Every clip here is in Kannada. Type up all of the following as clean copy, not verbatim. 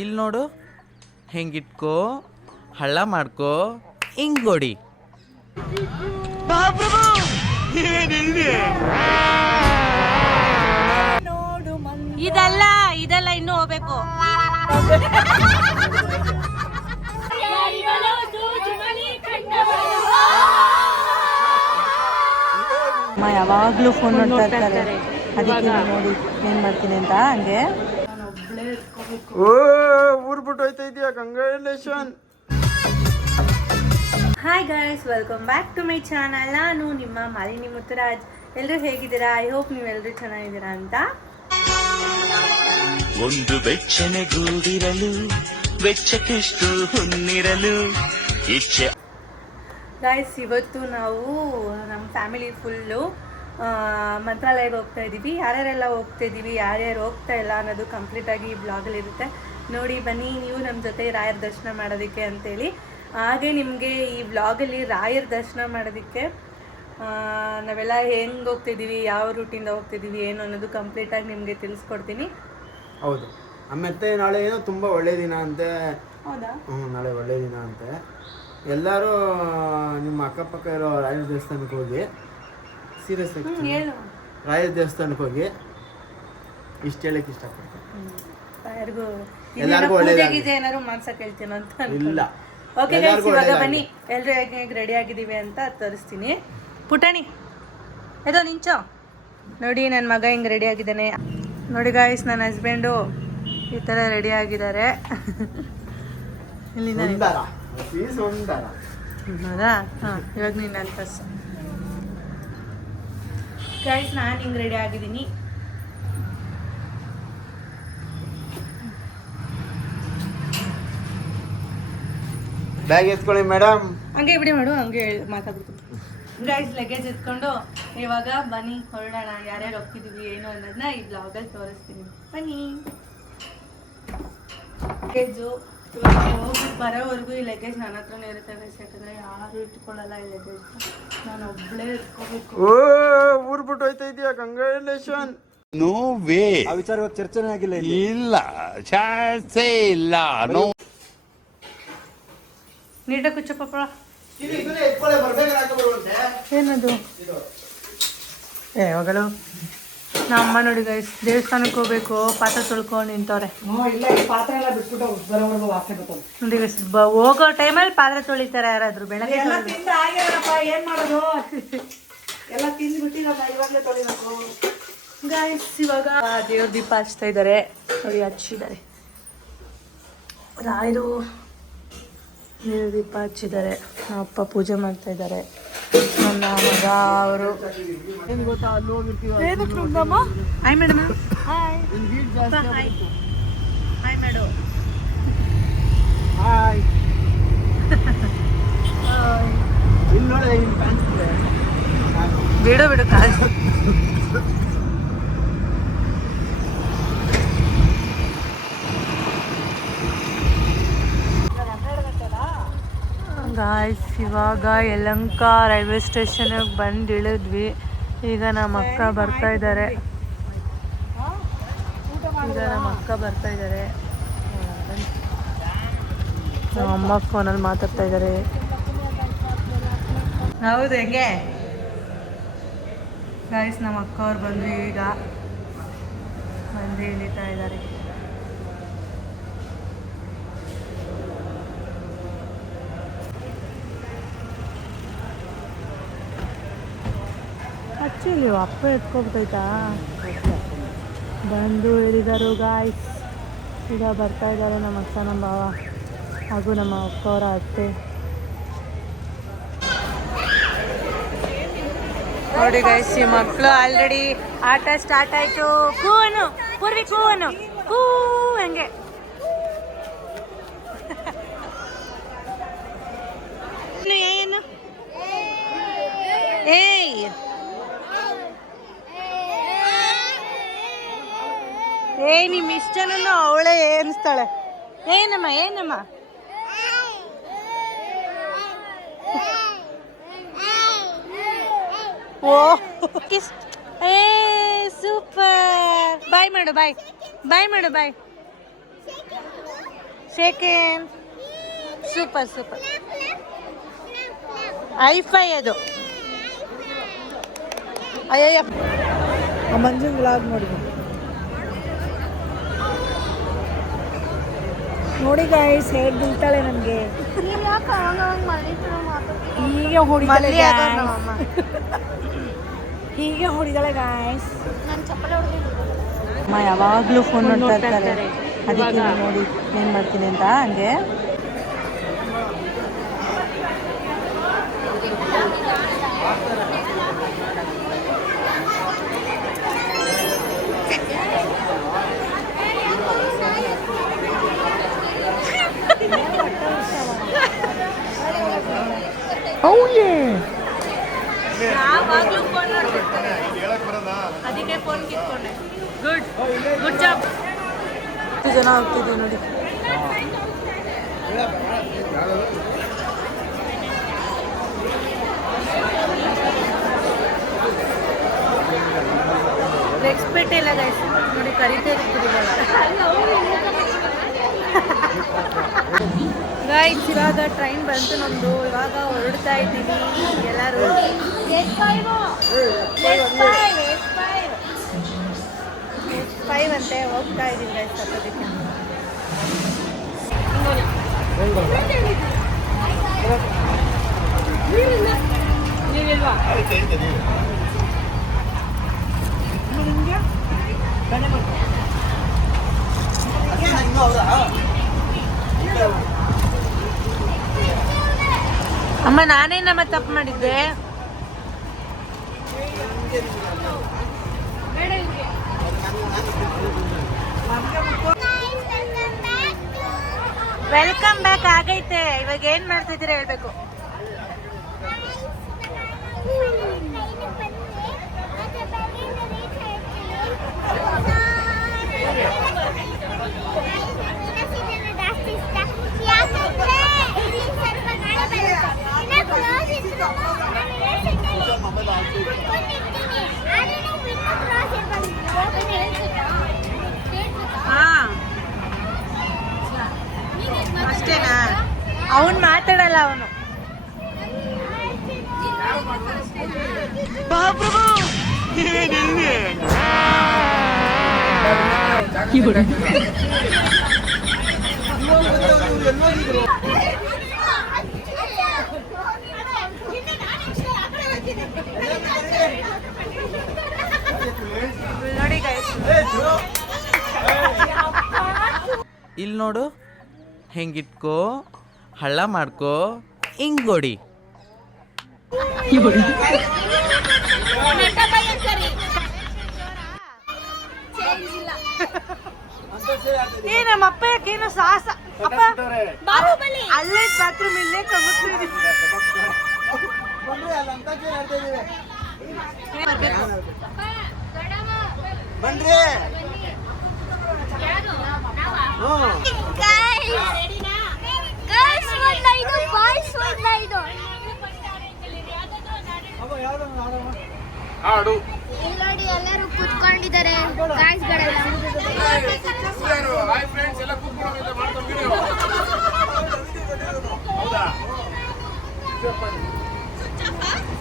ಇಲ್ಲಿ ನೋಡು, ಹೆಂಗಿಟ್ಕೋ, ಹಳ್ಳ ಮಾಡ್ಕೋ, ಹಿಂಗೊಡಿ. ಇದಲ್ಲ ಇದೆಲ್ಲ ಇನ್ನೂ ಹೋಗ್ಬೇಕು. ಅಮ್ಮ ಯಾವಾಗಲೂ ಫೋನ್ ನೋಡ್ತಾ ಇರ್ತಾರೆ, ಅದಕ್ಕೆ ನೋಡಿ ಏನು ಮಾಡ್ತೀನಿ ಅಂತ. ಹಂಗೆ ಊರ್ ಬಿಟ್ಟು ಹೋಯ್ತಾ ಇದೀಯಾ? Congratulation. Hi guys, welcome back to my channel. ನಾನು ನಿಮ್ಮ ಮಾಲಿನಿ ಮುತ್ತುರಾಜ್. ಎಲ್ಲರೂ ಹೇಗಿದ್ದೀರಾ? ಐ ಹೋಪ್ ನೀವೆಲ್ಲರೂ ಚೆನ್ನಾಗಿದ್ದೀರಾ ಅಂತ. ಒಂದು ಬೆಚ್ಚನೆಗೂಡಿರಲು ಬೆಚ್ಚಕ್ಕೆಷ್ಟು ಹೊನ್ನಿರಲು ಇಚ್ಛೆ. ಗೈಸ್, ಇವತ್ತು ನಾವು ನಮ್ಮ ಫ್ಯಾಮಿಲಿ ಫುಲ್ಲು ಮಂತ್ರಾಲಯಕ್ಕೆ ಹೋಗ್ತಾ ಇದ್ದೀವಿ. ಯಾರ್ಯಾರೆಲ್ಲ ಹೋಗ್ತಾ ಇದ್ದೀವಿ, ಯಾರ್ಯಾರು ಹೋಗ್ತಾ ಇಲ್ಲ ಅನ್ನೋದು ಕಂಪ್ಲೀಟಾಗಿ ಈ ಬ್ಲಾಗಲ್ಲಿ ಇರುತ್ತೆ. ನೋಡಿ ಬನ್ನಿ ನೀವು ನಮ್ಮ ಜೊತೆ ರಾಯರ ದರ್ಶನ ಮಾಡೋದಕ್ಕೆ ಅಂತೇಳಿ. ಹಾಗೆ ನಿಮಗೆ ಈ ಬ್ಲಾಗಲ್ಲಿ ರಾಯರ ದರ್ಶನ ಮಾಡೋದಕ್ಕೆ ನಾವೆಲ್ಲ ಹೆಂಗೆ ಹೋಗ್ತಿದ್ದೀವಿ, ಯಾವ ರೂಟಿಂದ ಹೋಗ್ತಿದ್ದೀವಿ ಏನು ಅನ್ನೋದು ಕಂಪ್ಲೀಟಾಗಿ ನಿಮಗೆ ತಿಳಿಸ್ಕೊಡ್ತೀನಿ. ಹೌದು. ಮತ್ತೆ ನಾಳೆ ಏನೋ ತುಂಬ ಒಳ್ಳೆ ದಿನ ಅಂತೆ. ಹೌದಾ? ನಾಳೆ ಒಳ್ಳೆ ದಿನ ಅಂತೆ. ಎಲ್ಲರೂ ನಿಮ್ಮ ಅಕ್ಕಪಕ್ಕ ಇರೋ ರಾಯರ ದೇವಸ್ಥಾನಕ್ಕೆ ಹೋಗಿ, ಸೀರಿಯಸ್ ಹೇಳು. ರಾಯರ ದೇವಸ್ಥಾನಕ್ಕೆ ಹೋಗಿ ಇಷ್ಟು ಹೇಳಕ್ಕೆ ಇಷ್ಟಪಡ್ತೀನಿ. ಎಲ್ಲರಿಗೂ ಒಳ್ಳೆಯದಾಗಿದೆ. ಏನಾದ್ರು ಮಾಡ್ಸಕ್ಕೆ ಹೇಳ್ತೀನೋ ಅಂತ ಇಲ್ಲ. ಓಕೆ ಗೈಸ್, ಇವಾಗ ಬನ್ನಿ ಎಲ್ಲರೂ ಹೇಗೆ ರೆಡಿ ಆಗಿದ್ದೀವಿ ಅಂತ ತೋರಿಸ್ತೀನಿ. ಪುಟಾಣಿ ಇದೋ ನಿಂಚೋ. ನೋಡಿ ನನ್ನ ಮಗ ಹಿಂಗೆ ರೆಡಿ ಆಗಿದ್ದಾನೆ. ನೋಡಿ ಗಾಯ್ಸ್, ನನ್ನ ಹಸ್ಬೆಂಡು ಈ ಥರ ರೆಡಿ ಆಗಿದ್ದಾರೆ. ಹೌದಾ? ಹಾಂ, ಇವಾಗ ನೀನು ನನ್ನ ಫಸ್. ಗೈಸ್, ನಾನು ಹಿಂಗೆ ರೆಡಿ ಆಗಿದ್ದೀನಿ. ಬ್ಯಾಗ್ ಎತ್ಕೊಳ್ಳಿ ಮೇಡಮ್. ಹಂಗೆ ಬಿಡಿ ಮಾಡು, ಹಂಗೆ ಮಾತಾಡ್ಬಿಡ್ತೀನಿ. ಗೈಸ್, ಲಗೇಜ್ ಎತ್ಕೊಂಡು ಇವಾಗ ಬನ್ನಿ ಹೊರಡೋಣ. ಯಾರ್ಯಾರು ಹೋಗ್ತಿದ್ದೀವಿ ಏನು ಅನ್ನೋದನ್ನ ಈ ಬ್ಲಾಗಲ್ಲಿ ತೋರಿಸ್ತೀನಿ. ಬನ್ನಿ. ಲಗೇಜು ಇವಾಗ ಹೋಗಿ ಬರೋವರೆಗೂ ಈ ಲಗೇಜ್ ನನ್ನ ಹತ್ರನೇ ಇರುತ್ತೆ ಗೈಸ್, ಯಾಕಂದರೆ ಯಾರು ಇಟ್ಕೊಳ್ಳಲ್ಲ ಈ ಲಗೇಜ್. ನಾನು ಒಬ್ಬಳೇ ಇಟ್ಕೋಬೇಕು. ಊರ್ ಬಿಟ್ಟು ಹೋಯ್ತಾ ಇದೀಯಾ? ಕಂಗ್ರ್ಯಾಚುಲೇಷನ್. No way. ಆ ವಿಚಾರವಾಗಿ ಚರ್ಚೆನೇ ಆಗಿಲ್ಲ. ಇಲ್ಲ, ಚಾನ್ಸೇ ಇಲ್ಲ. ನೋ. ನೀಟಾಗಿ ಕುಚ್ಚ ಪಾಪ. ಏನದು? ಹೋಗಲು ನಮ್ಮ ಅಮ್ಮ ನೋಡಿ ಗೈಸ್, ದೇವಸ್ಥಾನಕ್ಕೆ ಹೋಗ್ಬೇಕು, ಪಾತ್ರೆ ತೊಳ್ಕೊಂಡು ನಿಂತವ್ರೆ. ನೋಡಿ ಗೈಸ್, ಹೋಗೋ ಟೈಮಲ್ಲಿ ಪಾತ್ರೆ ತೊಳಿತಾರೆ ಯಾರಾದ್ರು. ಬೆಳಗ್ಗೆ ಏನ್ ಮಾಡೋದು, ಎಲ್ಲ ತಿಂದ್ಬಿಟ್ಟಿರಲ್ಲ, ಇವಾಗಲೇ ತೊಳಿಬೇಕು. ಗೈಸ್, ಇವಾಗ ದೇವ್ರ ದೀಪ ಹಚ್ತಾ ಇದ್ದಾರೆ ನೋಡಿ, ಹಚ್ಚಿದ್ದಾರೆ ರಾಯರು. ದೇವ್ರ ದೀಪ ಹಚ್ಚಿದ್ದಾರೆ. ನಮ್ಮ ಅಪ್ಪ ಪೂಜೆ ಮಾಡ್ತಾ ಇದ್ದಾರೆ. ನನ್ನ ಮಗ ಅವರು ಏನು ಗೊತ್ತಾ, ಅಲ್ಲಿ ಹೋಗಿರ್ತೀವಿ. Hi madam. Hi hi madam. Hi. ಇಲ್ಲಿ ನೋಡಿ, ಇಲ್ಲಿ ಕಾಣಿಸ್ತಿದೆ. ಬಿಡು ಬಿಡು ಕಾಲ್. ಗಾಯ್ಸ್, ಇವಾಗ ಯಲಹಂಕ ರೈಲ್ವೆ ಸ್ಟೇಷನ್ಗೆ ಬಂದು ಇಳಿದ್ವಿ. ಈಗ ನಮ್ಮ ಅಕ್ಕ ಬರ್ತಾ ಇದ್ದಾರೆ. ನಮ್ಮ ಅಮ್ಮ ಫೋನಲ್ಲಿ ಮಾತಾಡ್ತಾ ಇದ್ದಾರೆ. ಹೌದು, ಹೆಂಗೆ ಗಾಯ್ಸ್, ನಮ್ಮ ಅಕ್ಕ ಅವ್ರು ಬಂದು ಈಗ ಬಂದು ಇಳಿತಾ ಇದ್ದಾರೆ. ಆ್ಯಕ್ಚುಲಿ ಅಪ್ಪ ಎತ್ಕೊಬಿಟ್ಟೈತಾ. ಬಂದು ಹೇಳಿದರು ಗಾಯ್ಸ್. ಈಗ ಬರ್ತಾ ಇದ್ದಾರೆ ನಮ್ಮ ಅಕ್ಕ, ನಮ್ಮ ಭಾವ ಹಾಗೂ ನಮ್ಮ ಅಕ್ಕ ಅವರ ಅತ್ತೆ. ನೋಡಿ ಗೈಸ್, ಈ ಮಕ್ಕಳು ಆಲ್ರೆಡಿ ಆಟ ಸ್ಟಾರ್ಟ್ ಆಯಿತು. ಕೂವನು ಪೂರ್ವಿ, ಕೂವನು ಕೂ ಹಂಗೆ. ಏನು ಏಯ್ ನಿಮ್ಮ ಇಷ್ಟನೂ ಅವಳೇ ಏನ್ಸ್ತಾಳೆ. ಏನಮ್ಮ ಓ ಕಿಸ್. ಸೂಪರ್. ಬಾಯ್ ಮಾಡು, ಬಾಯ್ ಮಾಡು. ಸೆಕೆಂಡ್. Super super. ಐಫೈ ಅದು. ಅಯ್ಯಯ್ಯ ಮಂಜು ವ್ಲಾಗ್ ನೋಡಿ ಗಾಯ್ಸ್ ಹೇಗೆ ಬೀಳ್ತಾಳೆ ನನಗೆ. ಹೀಗೆ ಹೊಡಿತಾಳೆ ಹೀಗೆ ಹೊಡಿತಾಳೆ ಗಾಯ್ಸ್. ಅಮ್ಮ ಯಾವಾಗಲೂ ಫೋನ್ ನೋಡ್ತಾ ಇರ್ತಾರೆ, ಅದಕ್ಕೆ ನೋಡಿ ಏನು ಮಾಡ್ತೀನಿ ಅಂತ ಹಂಗೆ. ಯಾವಾಗಲೂ ಫೋನ್ ನೋಡ್ತಿರ್ತಾರೆ, ಅದಕ್ಕೆ ಫೋನ್ ಕಿತ್ಕೊಂಡೆ. Good job. ಎಷ್ಟು ಜನ ಹೋಗ್ತಿದ್ದೀವಿ ನೋಡಿ. ಎಕ್ಸ್ಪೆಕ್ಟ್ ಇಲ್ಲ ಗೈಸ್ ನೋಡಿ, ಕರಿತಾ ಇರ್ತೀವಿ ಗೈಸ್. ಇವಾಗ ಟ್ರೈನ್ ಬಂತು ನಮ್ಮದು, ಇವಾಗ ಹೊರಡ್ತಾ ಇದ್ದೀವಿ ಎಲ್ಲರೂ. S5 ಅಂತೆ, ಹೋಗ್ತಾ ಇದ್ದೀವಿ ಗೈಸ್ ಸತ್ತೋದಕ್ಕೆ. ನೀವಿಲ್ವಾ? ಅಮ್ಮ ನಾನೇನಮ್ಮ ತಪ್ಪು ಮಾಡಿದ್ದೆ? ವೆಲ್ಕಮ್ ಬ್ಯಾಕ್ ಆಗೈತೆ. ಇವಾಗ ಏನ್ ಮಾಡ್ತಿದ್ದೀರಾ ಹೇಳ್ಬೇಕು. ಅಷ್ಟೇನಾ? ಅವನು ಮಾತಾಡಲ್ಲ. ಅವನು ನೋಡಿ ಗೈಸ್, ಇಲ್ಲಿ ನೋಡು, ಹೆಂಗಿಟ್ಕೋ, ಹಳ್ಳ ಮಾಡ್ಕೋ, ಹಿಂಗೊಡಿ. ನಮ್ಮ ಅಪ್ಪ ಯಾಕೇನೋ ಸಾಹಸ. ಅಪ್ಪ ಅಲ್ಲೇ ಬಾತ್ರೂಮ್ ಇಲ್ಲೇ ಕಮ್ಮಿ ಬನ್ರಿ. ಹಾಡು ನೋಡಿ ಎಲ್ಲರೂ ಕೂತ್ಕೊಂಡಿದ್ದಾರೆ ಗಾಯ್ಸ್ಗಳೆಲ್ಲ. ಹಾಯ್ ಫ್ರೆಂಡ್ಸ್, ಎಲ್ಲ ಕೂತ್ಕೊಂಡು ಮಾಡ್ಕೊಂಡು ವಿಡಿಯೋ. ಹೌದಾ?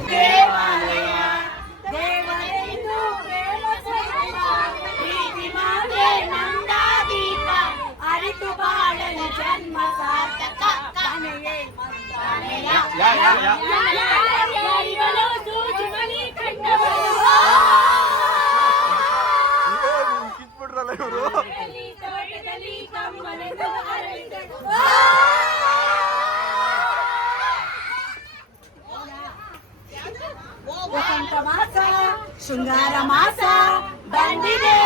ದೇವಾಲಯ ದೇವರೆಂದು ಪ್ರೀತಿ ಮಾಡೆ ನಂದಾದೀಪ ಅರಿತು ಬಾಳಲು ಜನ್ಮ ಸಾರ್ಥಕ ಕನೆಯೇ ಮಂತ್ರಾಲಯ. ಸೂಜುಮಣಿ ಕಂಡವರು ತೋಟದಲ್ಲಿ ಕಮ್ಮನೆಂದು ಅರಳಿದರು. ವಸಂತ ಮಾಸ ಶೃಂಗಾರ ಮಾಸ ಬಂದಿದೆ.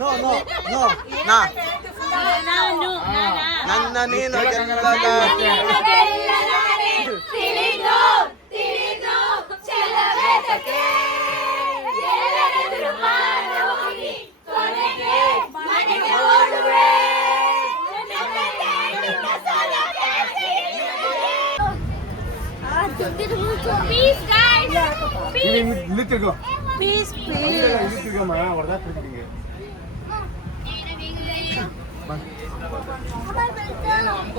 ನೋ ನೋ ನೋ ನನ್ನ ನೀನು ಮನೆಗೆ ಓಡುವೆ ಇಲ್ಲಿ ತಿರ್ಗೋ ಪ್ಲೀಸ್ ಇಲ್ಲಿ ತಿರ್ಗಮ್ಮ ಹೊಡೆದಾಕ್ಬಿಡ್ತೀನಿ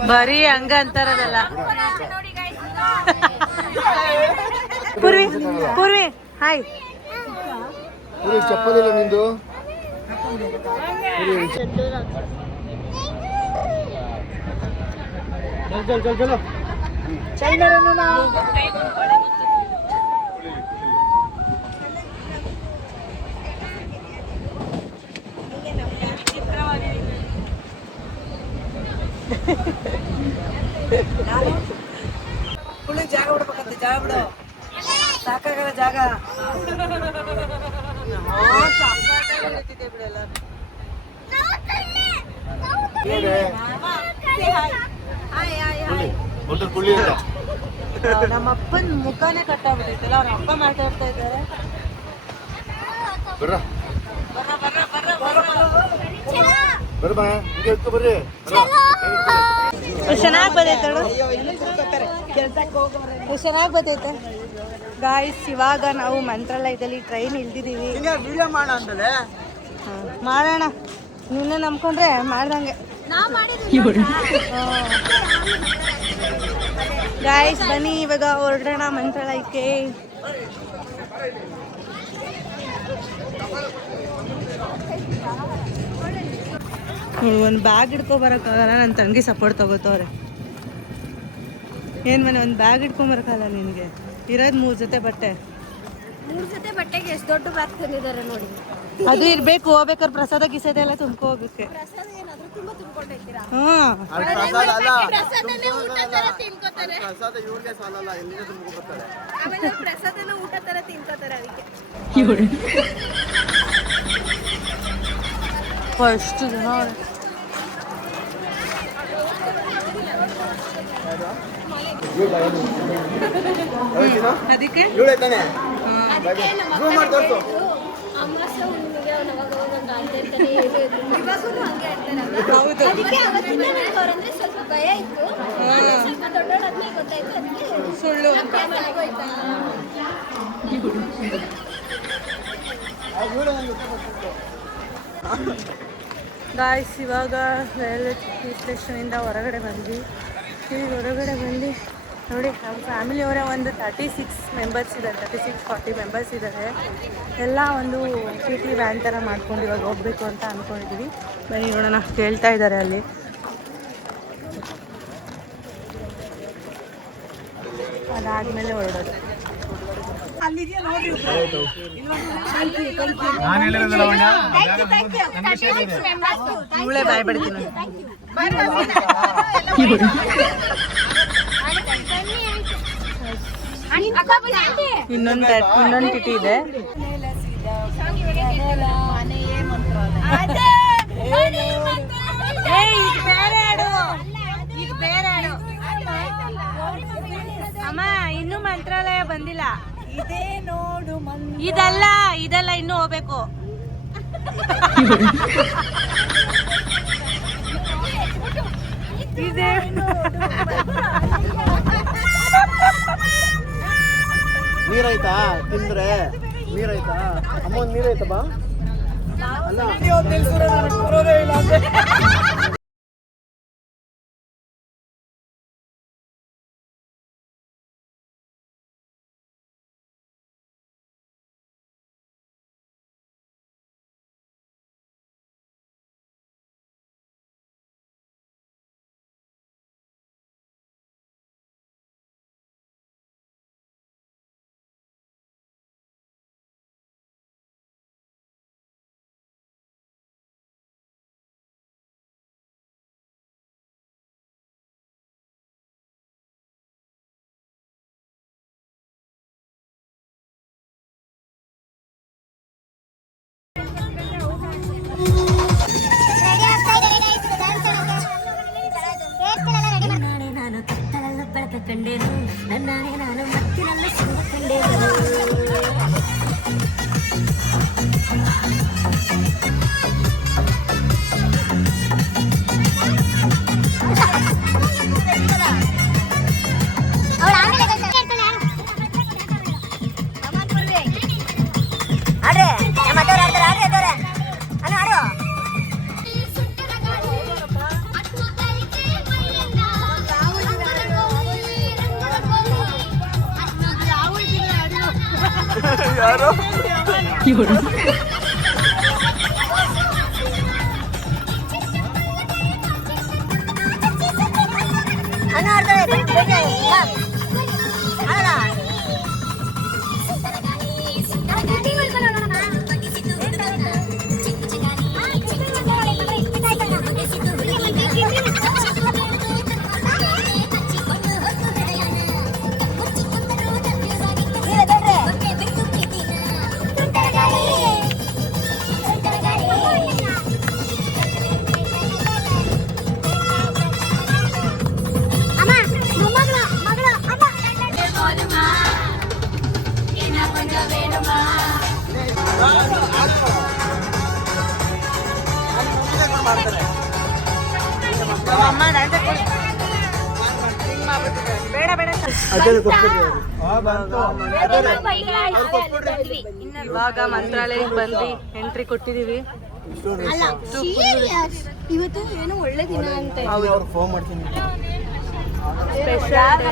ಬರೀ ಹಂಗ ಅಂತಾರದಲ್ಲ. ಪೂರ್ವಿ ಪೂರ್ವಿ ಹಾಯ್. ಚಪ್ಪಲಿಲ್ಲ ನಿಂದು. ಜಾಗ ಬಿಡ್ಬೇಕಂತ ಜಾಗ ಬಿಡು ಸಾಕಾಗಲ್ಲ ಜಾಗ ನಮ್ಮ ಅಪ್ಪನ ಮುಖನೇ ಕಟ್ಟಾಗ್ಬಿಟ್ಟೈತಲ್ಲ, ಅವ್ರ ಅಪ್ಪ ಮಾತಾಡ್ತಾ ಇದ್ದಾರೆ. ಚೆನ್ನಾಗಿ ಬಂದೈತೆ ಚೆನ್ನಾಗಿ ಬಂದೈತೆ ಗಾಯ್ಸ್. ಇವಾಗ ನಾವು ಮಂತ್ರಾಲಯದಲ್ಲಿ ಟ್ರೈನ್ ಇಳ್ದಿದ್ದೀವಿ. ಮಾಡೋಣ, ನಿನ್ನೆ ನಂಬ್ಕೊಂಡ್ರೆ ಮಾಡ್ದಂಗೆ. ಗಾಯ್ಸ್ ಬನ್ನಿ ಇವಾಗ ಹೊರಡೋಣ ಮಂತ್ರಾಲಯಕ್ಕೆ. ಒಂದು ಬ್ಯಾಗ್ ಹಿಡ್ಕೊಬರಕ್ಕಾಗಲ್ಲ, ನನ್ನ ತಂಗಿ ಸಪೋರ್ಟ್ ತಗೋತವ್ರೆ. ಏನು ಮನೆ ಒಂದು ಬ್ಯಾಗ್ ಹಿಡ್ಕೊಂಬರಕ್ಕಾಗಲ್ಲ ನಿನಗೆ? ಇರೋದು 3 ಜೊತೆ ಬಟ್ಟೆ. 3 ಜೊತೆ ಬಟ್ಟೆಗೆ ಎಷ್ಟು ದೊಡ್ಡ ಬ್ಯಾಗ್ ತಂದಿದ್ದಾರೆ ನೋಡಿ. ಅದು ಇರ್ಬೇಕು, ಹೋಗ್ಬೇಕಾದ್ರೆ ಪ್ರಸಾದ ಗಿಸದ ಎಲ್ಲ ತುಂಬ್ಕೊ ಹೋಗಕ್ಕೆ. ಪ್ರಸಾದ ಏನಾದರೂ ತುಂಬ ತುಂಬಿಕೊಂಡಿರ್ತೀರಾ? ಪ್ರಸಾದನೇ ಊಟ ತರ ತಿನ್ಕೋತಾರೆ. ಆಮೇಲೆ ಪ್ರಸಾದನ ಊಟ ತರ ತಿನ್ಕೋತಾರೆ ಅದಕ್ಕೆ. ಎಷ್ಟು ಜನ ಅದಕ್ಕೆ ಅಮಾವಾಸ್ಯೆ ಹುಣ್ಣಿಮೆಗೆ ಅವಾಗವಾಗ ಅಂತಿರ್ತಾನೆ. ಇವಾಗೂ ಹಂಗೆ ಅಂತಾರೆ. ಹೌದು. ಅದಕ್ಕೆ ಅವತ್ತಿನ ಅವ್ರಂದ್ರೆ ಸ್ವಲ್ಪ ಭಯ ಇತ್ತು. ಸ್ವಲ್ಪ ದೊಡ್ಡೋಡಾದ್ಮೇಲೆ ಗೊತ್ತಾಯ್ತು ಅದಕ್ಕೆ ಸುಳ್ಳು ಮನೆಗೆ ಹೋಯ್ತಾ. ಗಾಯ್ಸ್ ಇವಾಗ ರೈಲ್ವೆ ಸ್ಟೇಷನಿಂದ ಹೊರಗಡೆ ಬಂದ್ವಿ. ಈಗ ಹೊರಗಡೆ ಬಂದು ನೋಡಿ, ನಮ್ಮ ಫ್ಯಾಮಿಲಿಯವರೇ ಒಂದು 36 ಮೆಂಬರ್ಸ್ ಇದ್ದಾರೆ, 36-40 ಮೆಂಬರ್ಸ್ ಇದ್ದಾರೆ. ಎಲ್ಲ ಒಂದು TT ವ್ಯಾನ್ ಥರ ಮಾಡ್ಕೊಂಡು ಇವಾಗ ಹೋಗಬೇಕು ಅಂತ ಅಂದ್ಕೊಂಡಿದ್ದೀವಿ. ಬನ್ನಿ ನೋಡೋಣ, ಕೇಳ್ತಾ ಇದ್ದಾರೆ ಅಲ್ಲಿ. ಅದಾದಮೇಲೆ ಹೊರಡೋದು. ಇವಳೆ ಬಾಯ್ ಬಿಡ್ತೀನಿ. ಇನ್ನೊಂದು ಟಿಟಿ ಇದೆ. ಅಮ್ಮ ಇನ್ನೂ ಮಂತ್ರಾಲಯ ಬಂದಿಲ್ಲ. ಇದಲ್ಲ ಇನ್ನೂ ಹೋಗ್ಬೇಕು. ನೀರಾಯ್ತಾ ತಿಂದ್ರೆ? ನೀರಾಯ್ತಾ ಅಮ್ಮ? ನೀರಾಯ್ತಾ ಬಾ ಅಲ್ಲ ಕಂಡೇನು ನನ್ನಾನೆ ನಾನು ಮತ್ತಿನಲ್ಲ ಸುಂದ ಕಂಡೇನು. ಅವಳ ಆಮೇಲೆ ಯಾರು ಇವಾಗ ಮಂತ್ರಾಲಯಕ್ಕೆ ಬಂದು ಎಂಟ್ರಿ ಕೊಟ್ಟಿದೀವಿ. ಇವತ್ತು ಏನೋ ಒಳ್ಳೆ ದಿನ ಅಂತೆ. ಫೋನ್ ಮಾಡ್ತೀನಿ ಸ್ಪೆಷಲ್